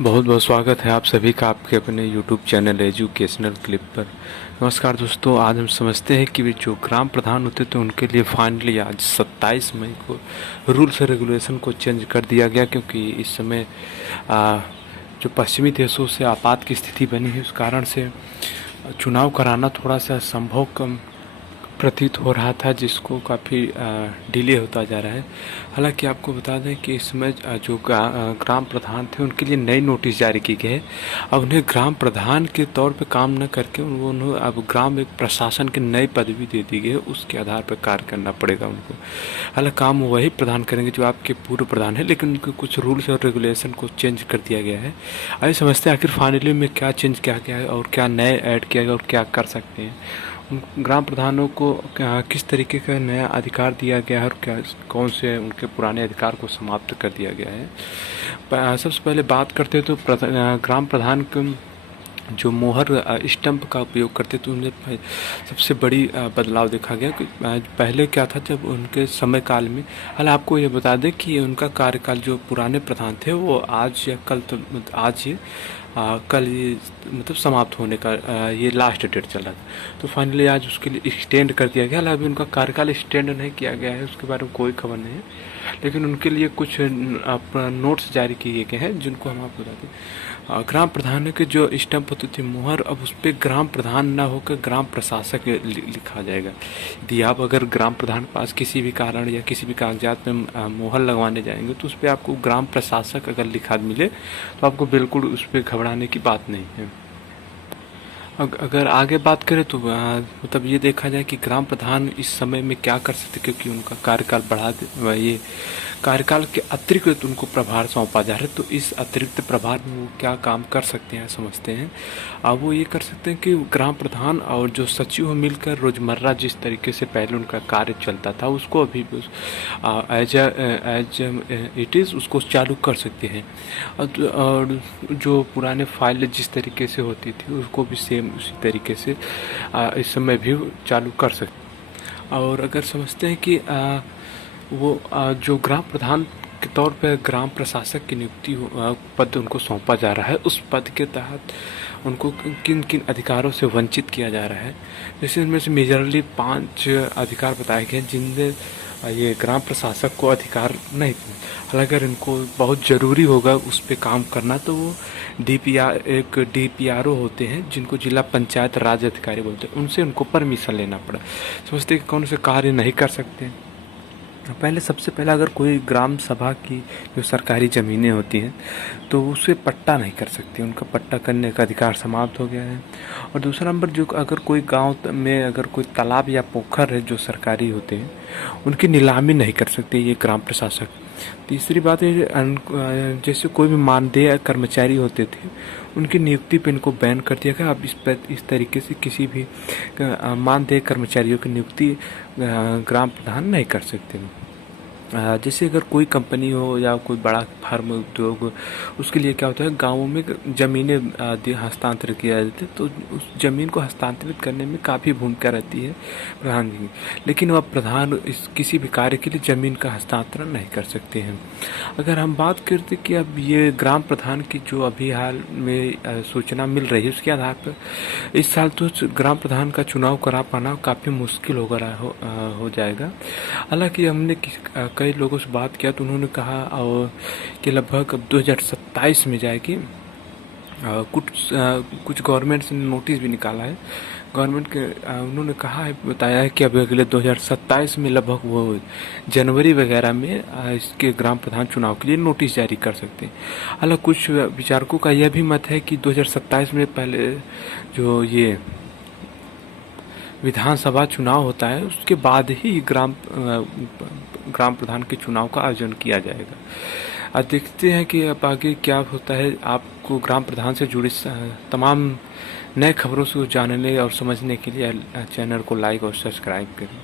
बहुत बहुत स्वागत है आप सभी का आपके अपने YouTube चैनल एजुकेशनल क्लिप पर। नमस्कार दोस्तों, आज हम समझते हैं कि वे जो ग्राम प्रधान होते थे उनके लिए फाइनली आज 27 मई को रूल्स और रेगुलेशन को चेंज कर दिया गया, क्योंकि इस समय जो पश्चिमी देशों से आपात की स्थिति बनी है उस कारण से चुनाव कराना थोड़ा सा संभव कम प्रतीत हो रहा था, जिसको काफ़ी डिले होता जा रहा है। हालांकि आपको बता दें कि इस समय जो ग्राम प्रधान थे उनके लिए नई नोटिस जारी की गई है। अब उन्हें ग्राम प्रधान के तौर पे काम न करके उन्हें अब ग्राम एक प्रशासन की नई पदवी दे दी गई है, उसके आधार पर कार्य करना पड़ेगा उनको। हालांकि काम वही प्रधान करेंगे जो आपके पूर्व प्रधान है, लेकिन उनके कुछ रूल्स और रेगुलेशन को चेंज कर दिया गया है। आइए समझते हैं आखिर फाइनली में क्या चेंज किया गया है और क्या नए ऐड किया गया और क्या कर सकते हैं। ग्राम प्रधानों को किस तरीके का नया अधिकार दिया गया है और क्या कौन से उनके पुराने अधिकार को समाप्त कर दिया गया है। सबसे पहले बात करते हैं तो ग्राम प्रधान जो मोहर स्टंप का उपयोग करते तो उन्हें सबसे बड़ी बदलाव देखा गया कि पहले क्या था जब उनके समय काल में। हालांकि आपको ये बता दें कि उनका कार्यकाल जो पुराने प्रधान थे वो आज या कल तो आज ही कल ये मतलब समाप्त होने का ये लास्ट डेट चल रहा था, तो फाइनली आज उसके लिए एक्सटेंड कर दिया गया। हालांकि अभी उनका कार्यकाल एक्सटेंड नहीं किया गया है, उसके बारे में कोई खबर नहीं है, लेकिन उनके लिए कुछ नोट्स जारी किए गए हैं जिनको हम आपको बताते हैं। ग्राम प्रधान के जो स्टंप होती थी मोहर, अब उस पर ग्राम प्रधान ना होकर ग्राम प्रशासक लिखा जाएगा। यदि आप अगर ग्राम प्रधान के पास किसी भी कारण या किसी भी कागजात में मोहर लगवाने जाएंगे तो उस पर आपको ग्राम प्रशासक अगर लिखा मिले तो आपको बिल्कुल उस पर घबराने की बात नहीं है। अगर आगे बात करें तो मतलब ये देखा जाए कि ग्राम प्रधान इस समय में क्या कर सकते, क्योंकि उनका कार्यकाल ये कार्यकाल के अतिरिक्त उनको प्रभार सौंपा जा रहा है, तो इस अतिरिक्त प्रभार में वो क्या काम कर सकते हैं समझते हैं। अब वो ये कर सकते हैं कि ग्राम प्रधान और जो सचिव मिलकर रोज़मर्रा जिस तरीके से पहले उनका कार्य चलता था उसको अभी एज इट इज़ उसको चालू कर सकते हैं, और जो पुराने फाइल जिस तरीके से होती थी उसको भी सेम उसी तरीके से इस समय भी चालू कर सकते। और अगर समझते हैं कि जो ग्राम प्रधान के तौर पर ग्राम प्रशासक की नियुक्ति पद उनको सौंपा जा रहा है, उस पद के तहत उनको किन किन अधिकारों से वंचित किया जा रहा है। जैसे इनमें से मेजरली 5 अधिकार बताए गए जिनमें ये ग्राम प्रशासक को अधिकार नहीं थे। हालांकि अगर इनको बहुत ज़रूरी होगा उस पर काम करना तो वो DPRO होते हैं जिनको जिला पंचायत राज अधिकारी बोलते हैं, उनसे उनको परमिशन लेना पड़ा। समझते कि कौन से कार्य नहीं कर सकते। सबसे पहले अगर कोई ग्राम सभा की जो सरकारी ज़मीनें होती हैं तो उसे पट्टा नहीं कर सकती, उनका पट्टा करने का अधिकार समाप्त हो गया है। और दूसरा नंबर, जो अगर कोई गांव में अगर कोई तालाब या पोखर है जो सरकारी होते हैं उनकी नीलामी नहीं कर सकते ये ग्राम प्रशासक। तीसरी बात है जैसे कोई भी मानदेय कर्मचारी होते थे उनकी नियुक्ति पे इनको बैन कर दिया गया। अब इस तरीके से किसी भी मानदेय कर्मचारियों की नियुक्ति ग्राम प्रधान नहीं कर सकते। जैसे अगर कोई कंपनी हो या कोई बड़ा फार्म उद्योग हो, उसके लिए क्या होता है गांवों में ज़मीनें हस्तांतरित किया जाता है, तो उस ज़मीन को हस्तांतरित करने में काफ़ी भूमिका रहती है प्रधान जी की, लेकिन वह प्रधान इस किसी भी कार्य के लिए ज़मीन का हस्तांतरण नहीं कर सकते हैं। अगर हम बात करते कि अब ये ग्राम प्रधान की जो अभी हाल में सूचना मिल रही है उसके आधार पर इस साल तो ग्राम प्रधान का चुनाव करा पाना काफ़ी मुश्किल हो जाएगा। हालांकि हमने कई लोगों से बात किया तो उन्होंने कहा कि लगभग अब 2027 में जाएगी। कुछ गवर्नमेंट ने नोटिस भी निकाला है गवर्नमेंट के, उन्होंने कहा है बताया है कि अब अगले 2027 में लगभग वो जनवरी वगैरह में इसके ग्राम प्रधान चुनाव के लिए नोटिस जारी कर सकते हैं। हालांकि कुछ विचारकों का यह भी मत है कि 2027 में पहले जो ये विधानसभा चुनाव होता है उसके बाद ही ग्राम प्रधान के चुनाव का आयोजन किया जाएगा। अब देखते हैं कि अब आगे क्या होता है। आपको ग्राम प्रधान से जुड़ी तमाम नए खबरों को जानने और समझने के लिए चैनल को लाइक और सब्सक्राइब करें।